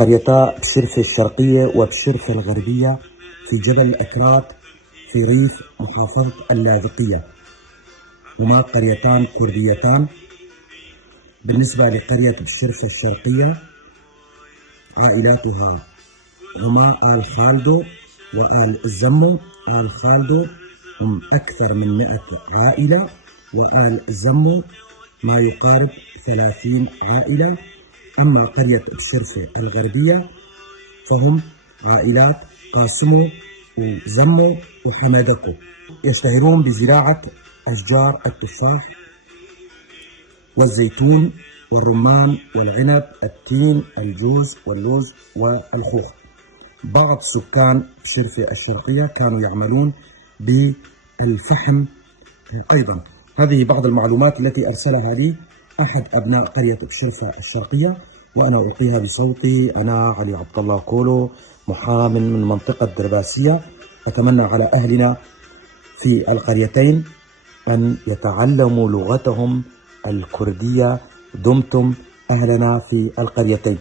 قريتا بشرفة الشرقية وبشرفة الغربية في جبل الأكراد في ريف محافظة اللاذقية، هما قريتان كرديتان. بالنسبة لقرية بشرفة الشرقية عائلاتها هما آل خالدو وآل زمو. آل خالدو هم أكثر من 100 عائلة، وآل زمو ما يقارب 30 عائلة. أما قرية بشرفة الغربية فهم عائلات قاسمو وزمو وحمادكو، يشتهرون بزراعة أشجار التفاح والزيتون والرمان والعنب، التين، الجوز واللوز والخوخ. بعض سكان بشرفة الشرقية كانوا يعملون بالفحم أيضا. هذه بعض المعلومات التي أرسلها لي أحد أبناء قرية بشرفة الشرقية، وأنا ألقيها بصوتي. أنا علي عبد الله كولو، محام من منطقة درباسية. أتمنى على أهلنا في القريتين أن يتعلموا لغتهم الكردية. دمتم أهلنا في القريتين.